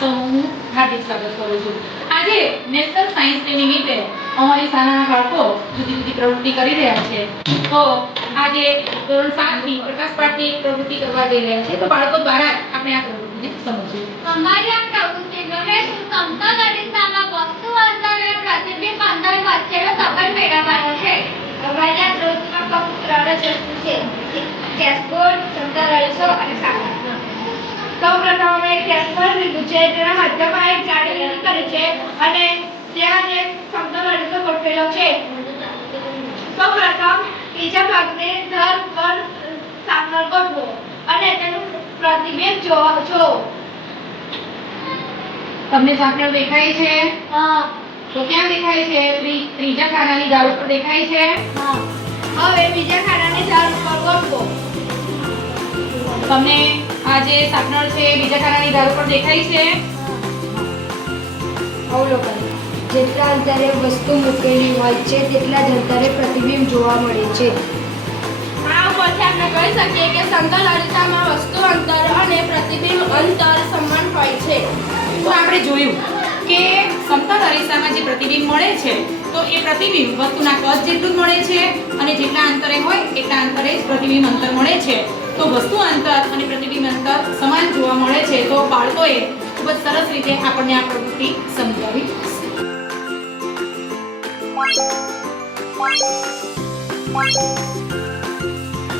સૌનું હું હાર્દિક સ્વાગત કરું છું। આજે નેશનલ સાયન્સ ડે નિમિત્તે અમારી શાળાના બાળકો જુદી જુદી પ્રવૃત્તિ કરી રહ્યા છે। તો આજે ધોરણ 7 ની પ્રકાશ પાઠની પ્રવૃત્તિ કરવા જઈ રહ્યા છે। તો બાળકો દ્વારા આપણે આ પ્રવૃત્તિને સમજીએ। અમારી આ પ્રવૃત્તિનો હેતુ સમતલ અરીસામાં વસ્તુ અંતર અને પ્રતિબિંબ અંતર વચ્ચેનો સંબંધ મેળવવાનો છે। અમારી આ પ્રવૃત્તિમાં ત્રણ જ વસ્તુ છે: ચેસબોર્ડ, સમતલ અરીસો અને સાંકળ। સૌપ્રથમ અમે ચેસબોર્ડ લીધું છે, તેના મધ્યમાં એક જાળી લીધી કરી છે અને ત્યાં એક સમતલ અરીસો ગોઠવેલો છે। સૌપ્રથમ બીજા ભાગને ધર પર સાંકળ ગોઠવો અને તેનું પ્રતિબિંબ જોવો। તમને સાંકળ દેખાય છે? હા। તો ક્યાં દેખાય છે? ત્રીજા ખાનાની ડાળ ઉપર દેખાય છે? હા। હવે બીજા ખાનાને ધાર ઉપર ગોઠવો। તમને આ જે સાંકળ છે બીજા ખાનાની ડાળ ઉપર દેખાય છે? અવલોકન: જેટલા અંતરે વસ્તુ મૂકેલી હોય છે તેટલા જ અંતરે પ્રતિબિંબ જોવા મળે છે। આ ઉપરથી આપણે કહી શકીએ કે સમતલ અરીસામાં વસ્તુ અંતર અને પ્રતિબિંબ અંતર સમાન હોય છે। તો આપણે જોયું કે સમતલ અરીસામાં જે પ્રતિબિંબ મળે છે તો એ પ્રતિબિંબ વસ્તુના કદ જેટલું જ મળે છે અને જેટલા અંતરે હોય એટલા અંતરે જ પ્રતિબિંબ અંતર મળે છે। તો વસ્તુ અંતર અને પ્રતિબિંબ અંતર સમાન જોવા મળે છે। તો બાળકોએ ખૂબ જ સરસ રીતે આપણને આ પ્રવૃત્તિ સમજાવી। છે।